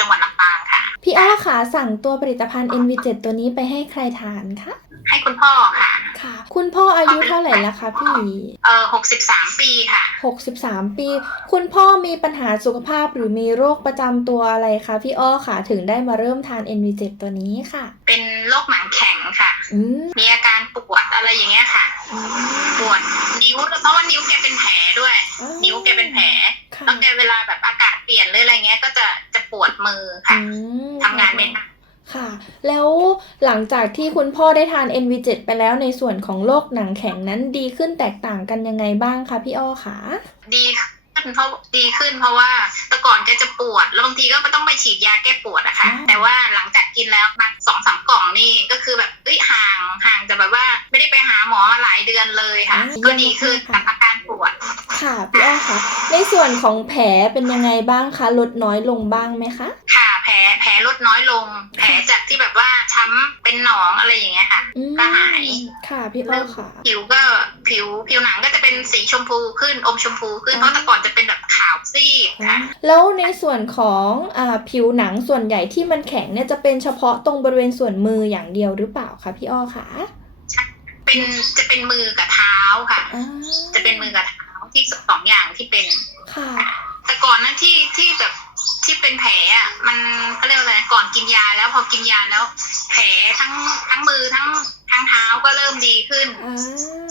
จังหวัดลำปางค่ะ พี่อ้อค่ะสั่งตัวผลิตภัณฑ์ NV7 ตัวนี้ไปให้ใครทานคะ ให้คุณพ่อค่ะ ค่ะ คุณพ่ออายุเท่าไหร่แล้วคะพี่ เอ่อหกสิบสามปีค่ะ 63 ปี คุณพ่อมีปัญหาสุขภาพหรือมีโรคประจำตัวอะไรคะพี่อ้อค่ะ ถึงได้มาเริ่มทาน NV7 ตัวนี้ค่ะ เป็นโรคหนังแข็งค่ะ อืมมีอาการปวดอะไรอย่างเงี้ยค่ะ อืมปวดนิ้วเพราะว่านิ้วแกเป็นแผลด้วยอ้านิ้วแกเป็นแผล ค่ะ แล้วแกเวลาแบบอากาศเปลี่ยนหรืออะไรเงี้ยก็จะจะ ปวดมืออืค่ะมทำงานไม่ได้ค่ะ แล้วหลังจากที่คุณพ่อได้ทาน NV7 ไปแล้วในส่วนของโรคหนังแข็งนั้นดีขึ้นแตกต่างกันยังไงบ้างคะพี่อ้อคะดีขึ้นเพราะดีขึ้นเพราะว่าแต่ก่อนแกจะปวดแล้วบางทีก็ต้องไปฉีดยาแก้ปวดอะค่ะ แต่ว่าหลังจากกินแล้วมาสองสามกล่องนี่ก็คือแบบเอ้ยห่างห่างจะแบบว่าไม่ได้ไปหาหมอมาหลายเดือนเลยค่ะ ก็ดีขึ้นกับอาการปวด ค่ะพี่อ้อคะ ในส่วนของแผลเป็นยังไงบ้างคะ ลดน้อยลงบ้างไหมคะ ค่ะแผลแผลลดน้อยลง แผลจากที่แบบว่าช้ำเป็นหนองอะไรอย่างเงี้ยค่ะอืมก็หายค่ะพี่อ้อค่ะ ผิวก็ผิวผิวหนังก็จะเป็นสีชมพูขึ้นอมชมพูขึ้นเพราะแต่ก่อนจะเป็นแบบขาวซีดค่ะแล้วในส่วนของอาผิวหนังส่วนใหญ่ที่มันแข็งเนี่ยจะเป็นเฉพาะตรงบริเวณส่วนมืออย่างเดียวหรือเปล่าคะพี่อ้อคะเป็นจะเป็นมือกับเท้าค่ะอ่าจะเป็นมือกับเท้า ที่สองอย่างที่เป็นค่ะแต่ก่อนนั้นที่ที่แบบที่เป็นแผลอะมันเขาเรียกว่าอะไรก่อนกินยาแล้วพอกินยาแล้ว แผลทั้งทั้งมือทั้งทั้งเท้าก็เริ่มดีขึ้นอ่า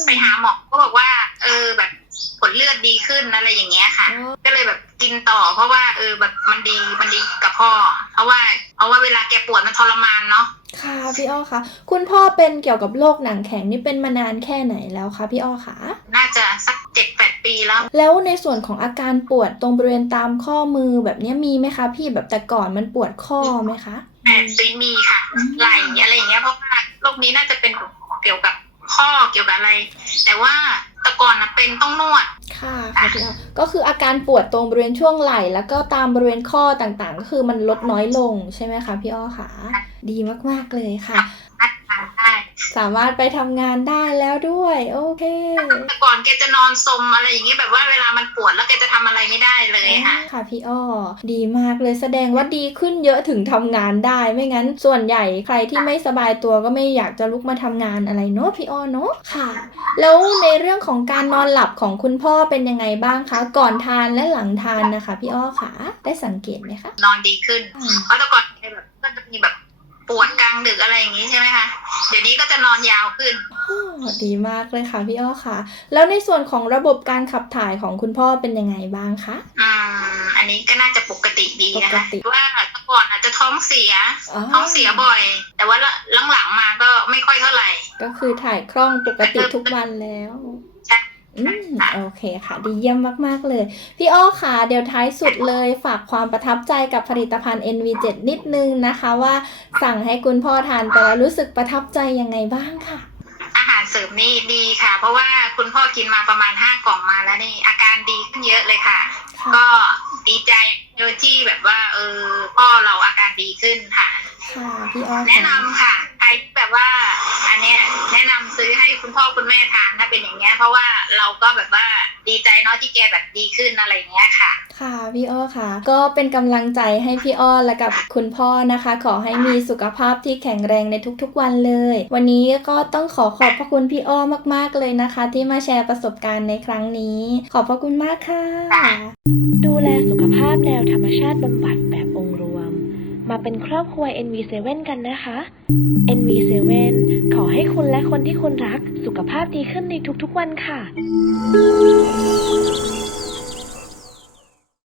ไปหาหมอก็บอกว่า เออแบบผลเลือดดีขึ้นอะไรอย่างเงี้ยค่ะอ๋อก็เลยแบบกินต่อ เพราะว่าเออแบบมันดีมันดีกับพ่อ เพราะว่าเพราะว่าเวลาแกปวดมันทรมานเนาะค่ะพี่อ้อคะคุณพ่อเป็นเกี่ยวกับโรคหนังแข็งนี่เป็นมานานแค่ไหนแล้วคะพี่อ้อคะ น่าจะสักเจ็ดแปดปีแล้ว แล้วในส่วนของอาการปวดตรงบริเวณตามข้อมือแบบเนี้ยมีไหมคะ พี่แบบแต่ก่อนมันปวดข้อไหมคะแอบซีมีค่ะอืมไหลอะไรอย่างเงี้ยเพราะว่าโรคนี้น่าจะเป็นเกี่ยวกับข้อเกี่ยวกับอะไร แต่ว่าแต่ก่อนนะเป็นต้องนวดค่ะค่ะพี่อ้อก็คืออาการปวดตรงบริเวณช่วงไหล่ แล้วก็ตามบริเวณข้อต่างๆ ก็คือมันลดน้อยลงใช่ไหมคะพี่อ้อคะดีมากๆเลยค่ะนัดทานได้ สามารถไปทำงานได้แล้วด้วย โอเคแต่ก่อนแกจะนอนสมอะไรอย่างเงี้ยแบบว่าเวลามันปวดแล้วแกจะทำอะไรไม่ได้เลยค่ะ ค่ะพี่อ้อดีมากเลยแสดงว่าดีขึ้นเยอะถึงทำงานได้ ไม่งั้นส่วนใหญ่ใครที่ไม่สบายตัวก็ไม่อยากจะลุกมาทำงานอะไรเนาะพี่อ้อเนาะค่ะ แล้วในเรื่องของการนอนหลับของคุณพ่อเป็นยังไงบ้างคะ ก่อนทานและหลังทานนะคะ พี่อ้อค่ะ ได้สังเกตไหมคะนอนดีขึ้นอืมเพราะแต่ก่อนแกแบบก็จะมีแบบปวด กลางดึกอะไรอย่างงี้ใช่ไหมคะ เดี๋ยวนี้ก็จะนอนยาวขึ้นอ๋อดีมากเลยค่ะพี่อ้อค่ะ แล้วในส่วนของระบบการขับถ่ายของคุณพ่อเป็นยังไงบ้างคะอืมอันนี้ก็น่าจะปกติดีนะปกคะติว่าแต่ก่อนอาจจะท้องเสียอ๋อท้องเสียบ่อย แต่ว่าหลังๆมาก็ไม่ค่อยเท่าไหร่ ก็คือถ่ายคล่องปกติทุกวันแล้วใช่ อืมโอเคค่ะ ดีเยี่ยมมาก ๆ เลย พี่อ้อค่ะ เดี๋ยวท้ายสุดเลยฝากความประทับใจกับผลิตภัณฑ์ NV7 นิดนึงนะคะ ว่าสั่งให้คุณพ่อทานไปแล้วรู้สึกประทับใจยังไงบ้างค่ะ อาหารเสริมนี่ดีค่ะ เพราะว่าคุณพ่อกินมาประมาณห้ากล่องมาแล้วนี่อาการดีขึ้นเยอะเลยค่ะค่ะก็ดีใจเยอะที่แบบว่า เออพ่อเราอาการดีขึ้นค่ะ ค่ะพี่อ้อแนะค่ะนำค่ะ พ่อคุณแม่ทานถ้าเป็นอย่างเงี้ย เพราะว่าเราก็แบบว่าดีใจเนาะที่แกแบบดีขึ้นอะไรอย่างเงี้ยค่ะ ค่ะพี่อ้อค่ะ ก็เป็นกำลังใจให้พี่อ้อและกับคุณพ่อนะคะ ขอให้มีสุขภาพที่แข็งแรงในทุกๆวันเลย วันนี้ก็ต้องขอขอบพระคุณพี่อ้อมากๆเลยนะคะ ที่มาแชร์ประสบการณ์ในครั้งนี้ ขอบพระคุณมากค่ะ ดูแลสุขภาพแนวธรรมชาติบำบัดแบบองค์รวม มาเป็นครอบครัว NV7 กันนะคะ NV7 ขอให้คุณ และคนที่คุณรักสุขภาพดีขึ้นในทุกๆวันค่ะ